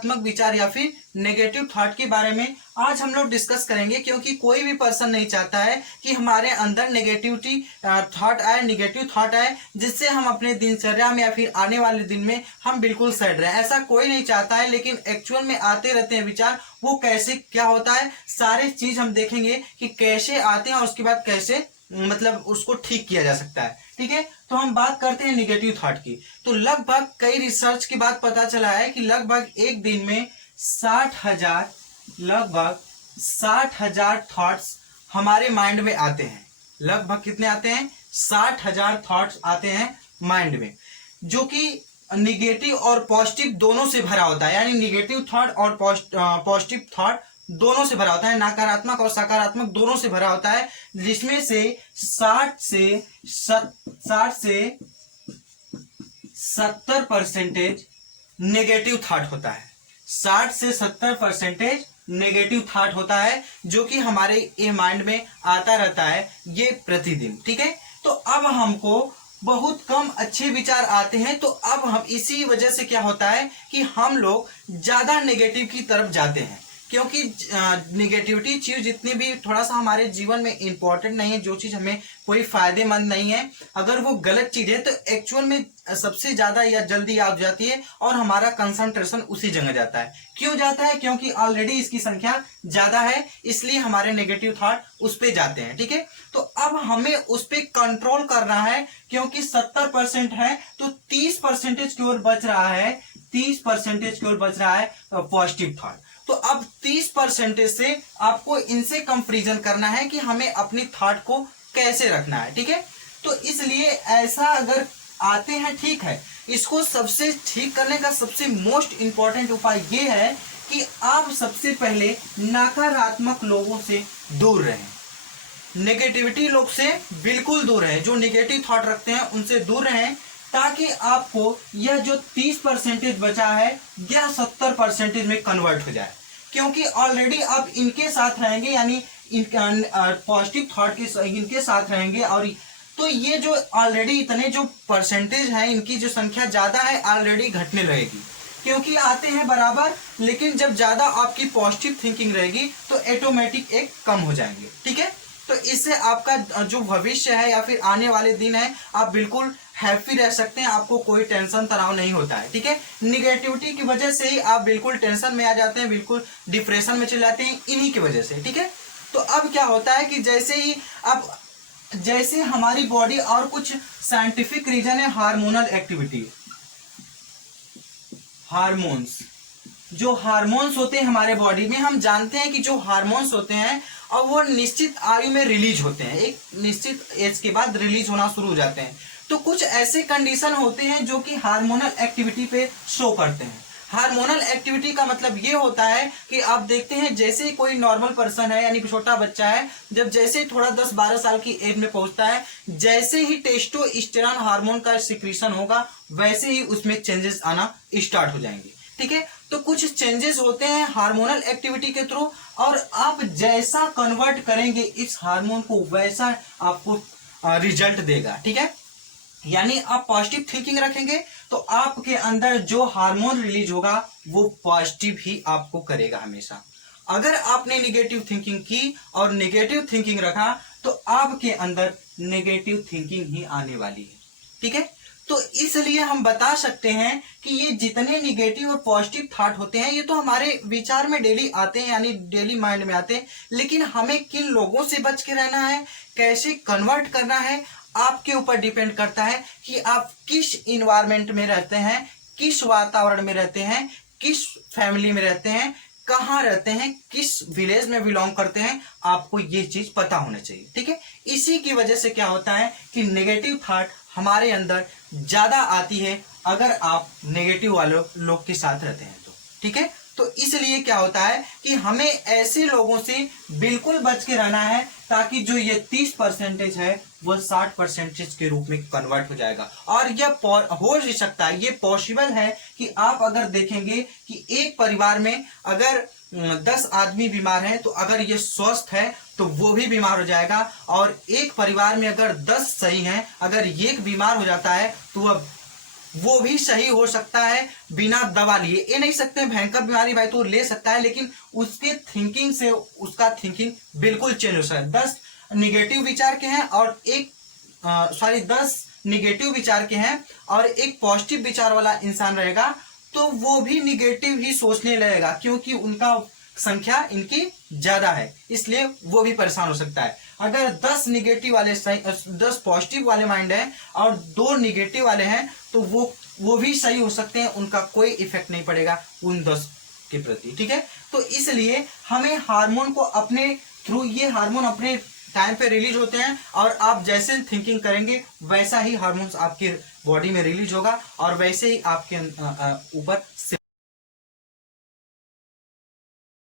नकारात्मक विचार या फिर नेगेटिव थॉट के बारे में आज हम लोग डिस्कस करेंगे, क्योंकि कोई भी पर्सन नहीं चाहता है कि हमारे अंदर नेगेटिविटी थॉट आए, नेगेटिव थॉट आए, जिससे हम अपने दिनचर्या में या फिर आने वाले दिन में हम बिल्कुल सड़ रहे हैं। ऐसा कोई नहीं चाहता है, लेकिन एक्चुअल में आते रहते हैं विचार। वो कैसे क्या होता है, सारे चीज हम देखेंगे कि कैसे आते हैं और उसके बाद कैसे मतलब उसको ठीक किया जा सकता है। ठीक है, तो हम बात करते हैं नेगेटिव थॉट की। तो लगभग कई रिसर्च के बाद पता चला है कि लगभग एक दिन में 60,000 थॉट्स हमारे माइंड में आते हैं। लगभग कितने आते हैं? 60,000 थॉट्स आते हैं माइंड में, जो कि निगेटिव और पॉजिटिव दोनों से भरा होता है। यानी निगेटिव थॉट और पॉजिटिव थॉट दोनों से भरा होता है, नकारात्मक और सकारात्मक दोनों से भरा होता है, जिसमें से 60 से 70% नेगेटिव थॉट होता है। 60 से 70% नेगेटिव थॉट होता है, जो कि हमारे ये माइंड में आता रहता है ये प्रतिदिन। ठीक है, तो अब हमको बहुत कम अच्छे विचार आते हैं। तो अब हम इसी वजह से क्या होता है कि हम लोग ज्यादा नेगेटिव की तरफ जाते हैं, क्योंकि निगेटिविटी चीज जितनी भी थोड़ा सा हमारे जीवन में इंपॉर्टेंट नहीं है, जो चीज हमें कोई फायदेमंद नहीं है, अगर वो गलत चीज है तो एक्चुअल में सबसे ज्यादा या जल्दी याद हो जाती है और हमारा कंसंट्रेशन उसी जगह जाता है। क्यों जाता है? क्योंकि ऑलरेडी इसकी संख्या ज्यादा है, इसलिए हमारे नेगेटिव थॉट उस पर जाते हैं। ठीक है, तो अब हमें उस पर कंट्रोल करना है, क्योंकि 70% है तो 30% की ओर बच रहा है, 30% की ओर बच रहा है पॉजिटिव थॉट। तो अब 30% से आपको इनसे कंपैरिजन करना है कि हमें अपनी थॉट को कैसे रखना है। ठीक है, तो इसलिए ऐसा अगर आते हैं, ठीक है, इसको सबसे ठीक करने का सबसे मोस्ट इंपॉर्टेंट उपाय ये है कि आप सबसे पहले नकारात्मक लोगों से दूर रहें, नेगेटिविटी लोग से बिल्कुल दूर रहें, जो नेगेटिव थॉट रखते हैं उनसे दूर रहें, ताकि आपको यह जो 30% बचा है यह 70% में कन्वर्ट हो जाए। क्योंकि ऑलरेडी आप इनके साथ रहेंगे, यानी पॉजिटिव थॉट के इनके साथ रहेंगे, और तो ये जो ऑलरेडी इतने जो परसेंटेज है, इनकी जो संख्या ज्यादा है ऑलरेडी घटने लगेगी, क्योंकि आते हैं बराबर, लेकिन जब ज्यादा आपकी पॉजिटिव थिंकिंग रहेगी तो ऑटोमेटिक एक कम हो जाएंगे। ठीक है, तो इससे आपका जो भविष्य है या फिर आने वाले दिन है, आप बिल्कुल हैप्पी रह सकते हैं, आपको कोई टेंशन तनाव नहीं होता है। ठीक है, निगेटिविटी की वजह से ही आप बिल्कुल टेंशन में आ जाते हैं, बिल्कुल डिप्रेशन में चले जाते हैं, इन्हीं की वजह से। ठीक है, तो अब क्या होता है कि जैसे हमारी बॉडी, और कुछ साइंटिफिक रीजन है हार्मोनल एक्टिविटी, हार्मोन्स, जो हार्मोन्स होते हैं हमारे बॉडी में, हम जानते हैं कि जो हार्मोन्स होते हैं और वो निश्चित आयु में रिलीज होते हैं, एक निश्चित एज के बाद रिलीज होना शुरू हो जाते हैं। तो कुछ ऐसे कंडीशन होते हैं जो कि हार्मोनल एक्टिविटी पे शो करते हैं। हार्मोनल एक्टिविटी का मतलब ये होता है कि आप देखते हैं जैसे ही कोई नॉर्मल पर्सन है, यानी छोटा बच्चा है, जब जैसे थोड़ा 10-12 साल की एज में पहुंचता है, जैसे ही टेस्टोस्टेरोन हार्मोन का सिक्रीशन होगा, वैसे ही उसमें चेंजेस आना स्टार्ट हो जाएंगे। ठीक है, तो कुछ चेंजेस होते हैं हार्मोनल एक्टिविटी के थ्रू, और आप जैसा कन्वर्ट करेंगे इस हार्मोन को, वैसा आपको रिजल्ट देगा। ठीक है, यानी आप पॉजिटिव थिंकिंग रखेंगे तो आपके अंदर जो हार्मोन रिलीज होगा वो पॉजिटिव ही आपको करेगा हमेशा। अगर आपने नेगेटिव थिंकिंग की और नेगेटिव थिंकिंग रखा तो आपके अंदर नेगेटिव थिंकिंग ही आने वाली है। ठीक है, तो इसलिए हम बता सकते हैं कि ये जितने नेगेटिव और पॉजिटिव थॉट होते हैं, ये तो हमारे विचार में डेली आते हैं, यानी डेली माइंड में आते हैं, लेकिन हमें किन लोगों से बच के रहना है, कैसे कन्वर्ट करना है, आपके ऊपर डिपेंड करता है कि आप किस इन्वायरमेंट में रहते हैं, किस वातावरण में रहते हैं, किस फैमिली में रहते हैं, कहाँ रहते हैं, किस विलेज में बिलोंग करते हैं, आपको ये चीज पता होना चाहिए। ठीक है, इसी की वजह से क्या होता है कि नेगेटिव थॉट हमारे अंदर ज्यादा आती है अगर आप नेगेटिव वाले लोग के साथ रहते हैं तो। ठीक है, तो इसलिए क्या होता है कि हमें ऐसे लोगों से बिल्कुल बच के रहना है, ताकि जो ये 30% है वो 60% के रूप में कन्वर्ट हो जाएगा। और यह हो ही सकता है, ये पॉसिबल है कि आप अगर देखेंगे कि एक परिवार में अगर 10 आदमी बीमार हैं, तो अगर ये स्वस्थ है तो वो भी बीमार हो जाएगा, और एक परिवार में अगर 10 सही हैं, अगर एक बीमार हो जाता है तो वह वो भी सही हो सकता है बिना दवा लिए। ये नहीं सकते भयंकर बीमारी भाई तो ले सकता है, लेकिन उसके थिंकिंग से उसका थिंकिंग बिल्कुल चेंज हो सकता है। 10 निगेटिव विचार के हैं और 10 निगेटिव विचार के हैं और एक पॉजिटिव विचार वाला इंसान रहेगा तो वो भी निगेटिव ही सोचने लगेगा, क्योंकि उनका संख्या इनकी ज्यादा है, इसलिए वो भी परेशान हो सकता है। अगर 10 निगेटिव वाले 10 पॉजिटिव वाले माइंड है और 2 निगेटिव वाले हैं तो वो भी सही हो सकते हैं, उनका कोई इफेक्ट नहीं पड़ेगा उन 10 के प्रति, ठीक है। तो इसलिए हमें हार्मोन को अपने थ्रू, ये हार्मोन अपने टाइम पे रिलीज होते हैं और आप जैसे थिंकिंग करेंगे वैसा ही हार्मोन्स आपके बॉडी में रिलीज होगा और वैसे ही आपके ऊपर